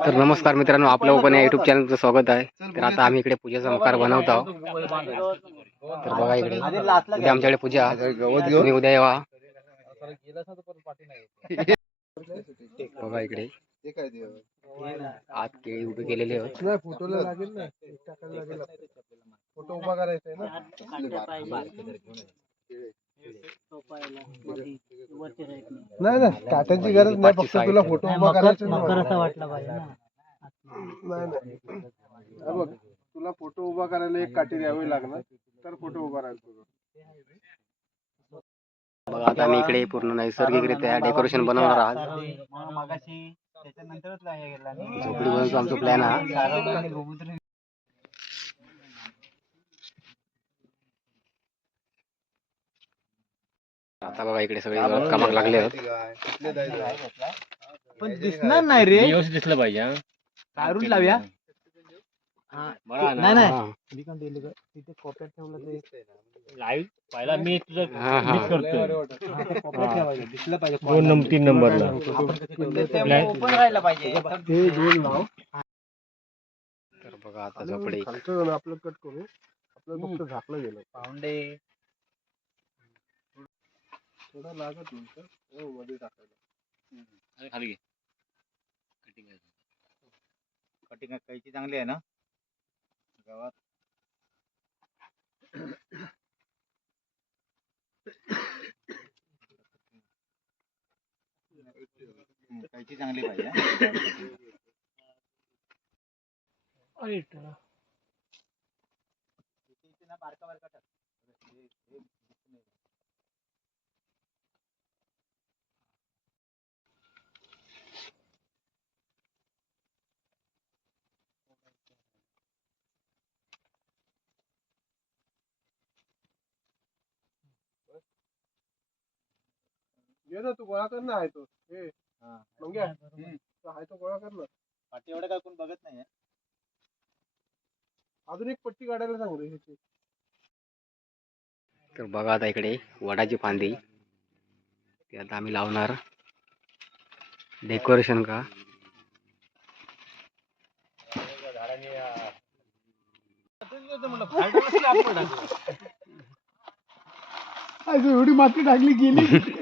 तर नमस्कार मित्रांनो आपलं पण या युट्यूब चॅनलचं स्वागत आहे. तर आता आम्ही इकडे पूजेचा मकार बनवत आहोत. तर बघा इकडे उद्या आमच्याकडे पूजा. तुम्ही उद्या येवा बघा इकडे. आत केळी उभे केलेले आहेत. फोटो उभा करायचा आहे ना नाही. नाही काटायची गरज नाही फक्त तुला फोटो उभा करायचा आहे ना. वाटला पाहिजे ना. नाही नाही. हे बघ तुला फोटो उभा करायला एक काठी द्यावी लागणार तर फोटो उभा राहील तुझा. बघा आता मी इकडे पूर्ण नैसर्गिकरित्या डेकोरेशन बनवणार आहात. मगाशी त्याच्यानंतरच हे गेला. झोपडी बनवतो आमचा प्लॅन हा आता बघा इकडे सगळे कामाक लागले आहेत. पण दिसणार नाही रे. व्यवस्थित दिसलं पाहिजे हा. काढून लावूया. बघा ना. नाही नाही. मी काय दिलं गं? तिथे कोपऱ्यात ठेवलं ते. लाईव्ह पहिला मी तुझं हा, हा. मिस करतोय. हा, ते कोपऱ्यात ठेवायचं. दिसलं पाहिजे दोन नंबर तीन नंबरला ओपन राहायला पाहिजे. ते दोन लाव तर बघा आता झोपडी. खालचं ना आपलं कट करू. आपलं फक्त झाकलं गेलं. पाऊंडे थोडं लागत नंतर हो, मध्ये टाकायला खाली घे. कटिंग कैची चांगली आहे ना गावात कैची चांगली पाहिजे हा. इथे ना बारका बारका टाक. ये ना तू गोळा कर ना आहे तो. हे. हा. मग घ्या. आहे तो गोळा कर ना. पाठी एवढं काय कोण बघत नाही अजून एक पट्टी काढायला सांग रे ह्याची. तर बघा आता इकडे वडाची फांदी. ती आता आम्ही लावणार. डेकोरेशन का? एवढी माती टाकली गेला.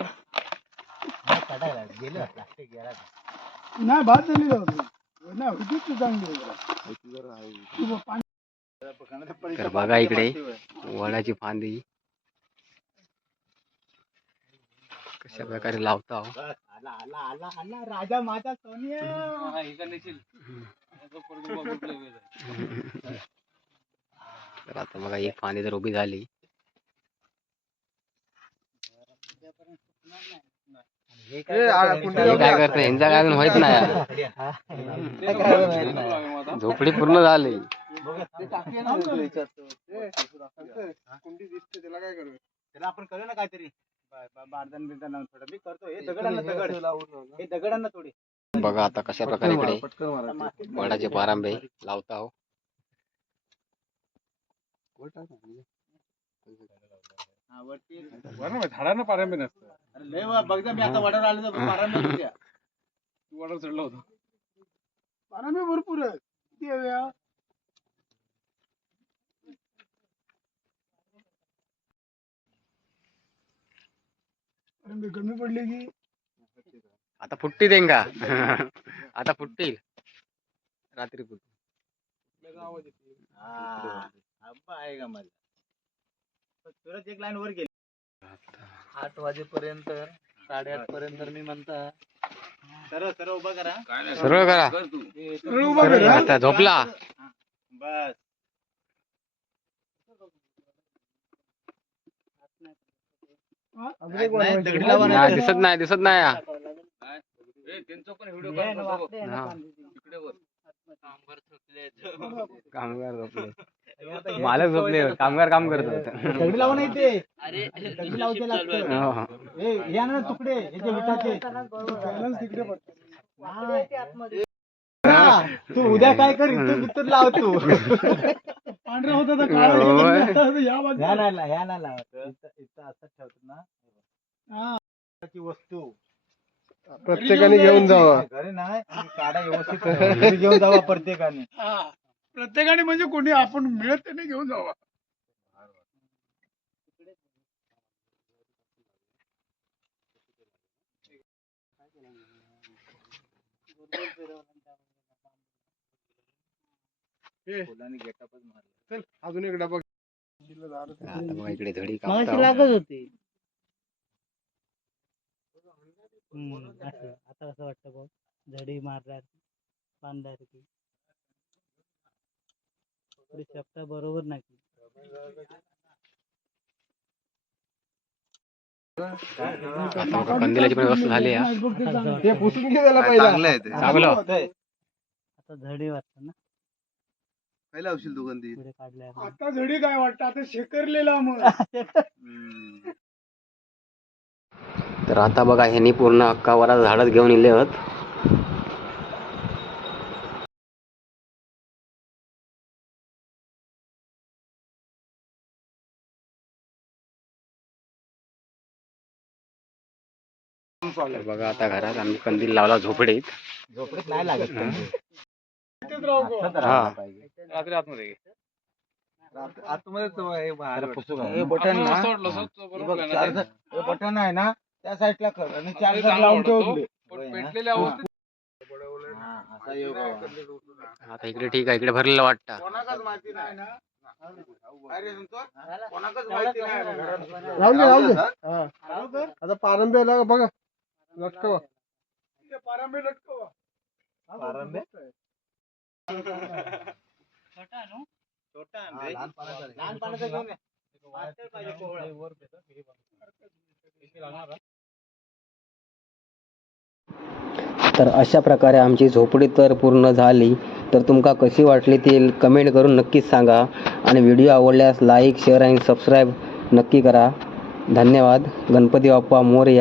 नाही भात झाली नाही होती तू चांगली तर बघा इकडे वडाची फांदी कशा प्रकारे लावता राजा माझा सोनिया तर आता बघा एक फांदी तर उभी झाली. काय करतो काय माहीत नाही. झोपडी पूर्ण झाली. कुंडी दिसते त्याला काय करू त्याला आपण करू ना काहीतरी. बा- बा- बारदान बिरदान लावून थोडं. मी करतो हे दगडांना दगड. हे दगडांना थोडी. बघा आता कशा प्रकारे इकडे. वडाचे पारांबे लावता हो. झाडांना पारांबे नसतं अरे लय वा, बघ जा मी आता वडावर आलो तर बारांना होत्या. वडावर चढला होता पारांबे भरपूर आहे किती आहे या? पारांबे कमी पडले की आता फुटती देईन का आता फुटतील रात्री फुट हा, आंबा आहे का माझा सुरत एक लाईन वर गेली. आठ वाजेपर्यंत साडेआठ पर्यंत मी म्हणता सरळ सरळ उभा करा. सरळ करा. सरळ उभा कर, हा. आता झोपला बस. नाही, दिसत नाही दिसत नाही. कामगार झोपले मालक झोपले कामगार काम करत होते. दगडी लावा नाही ते दगडी लावते लागतं. हो. ए, ना तुकडे याचे विटाचे. Balance तिकडे पडतो. हा, तू उद्या काय कर इथं इथं लाव तू. पांढरा होता तर काळा होय. गेला. आता या बाजूला. ह्या नाही ला- ह्या नाही लावत. इथं इथं असं ठेवतो ना. हा. ची वस्तू. प्रत्येकाने घेऊन जावा. घरी नाही काढा व्यवस्थित. घरी घेऊन जावा प्रत्येकाने. प्रत्येकाने म्हणजे कोणी आपण मिळत त्याने घेऊन जावा. फुलांनी गेटअपच मारला चल अजून एक डबा. आता बघा इकडे मगाशी कापताव. लागत होती. असं आता कसं वाटतं बघ झडी मारणार बांधणार बरोबर नाही की. आता बघा कंदिलाची पण व्यवस्था झाली आहे. आता कसं ते वाटतं? पुसून घे त्याला पहिला. चांगलं आता झडी वाटतं ना? पहिला पुढे काढल्या आता झडी काय वाटतं? आता शेकरलेला मग तर आता बघा ह्यांनी पूर्ण अक्का वरा झाडच घेऊन इले आहेत बघा आता घरात आम्ही कंदील लावला झोपडीत झोपडीत नाही लागत हा. रात्री आतमध्ये हे हे बटन ना सोडलं, सोडलं, हे बरोबर बघ, आहे ना चार्जर ते? हे बटन आहे ना त्या साईडला कर आणि चांगलं लावून आवडतो. ठेव पुढे. पण होय ना? पेटलेल्या अवस्थेत हा, असा योग आहे. आता इकडे ठीक आहे इकडे भरलेलं वाटतं कोणाकच माहिती नाही ना अरे तुमचं? कोणाकच माहिती नाही ना घरात. राहून दे राहून दे हा. आता पारंब्याला बघा लटकवा ते पारंबे लटकवा. पारंबे? छोटा नो? छोटा आहे रे. लहान पाण्याचा घेऊन ये. पातळ पाहिजे कोवळा. तर अशा प्रकारे आमची झोपडी तर पूर्ण झाली तर तुमका कशी वाटली ती कमेंट करून नक्कीच सांगा आणि व्हिडिओ आवडल्यास लाईक शेअर आणि सबस्क्राईब नक्की करा धन्यवाद गणपती बाप्पा मोरया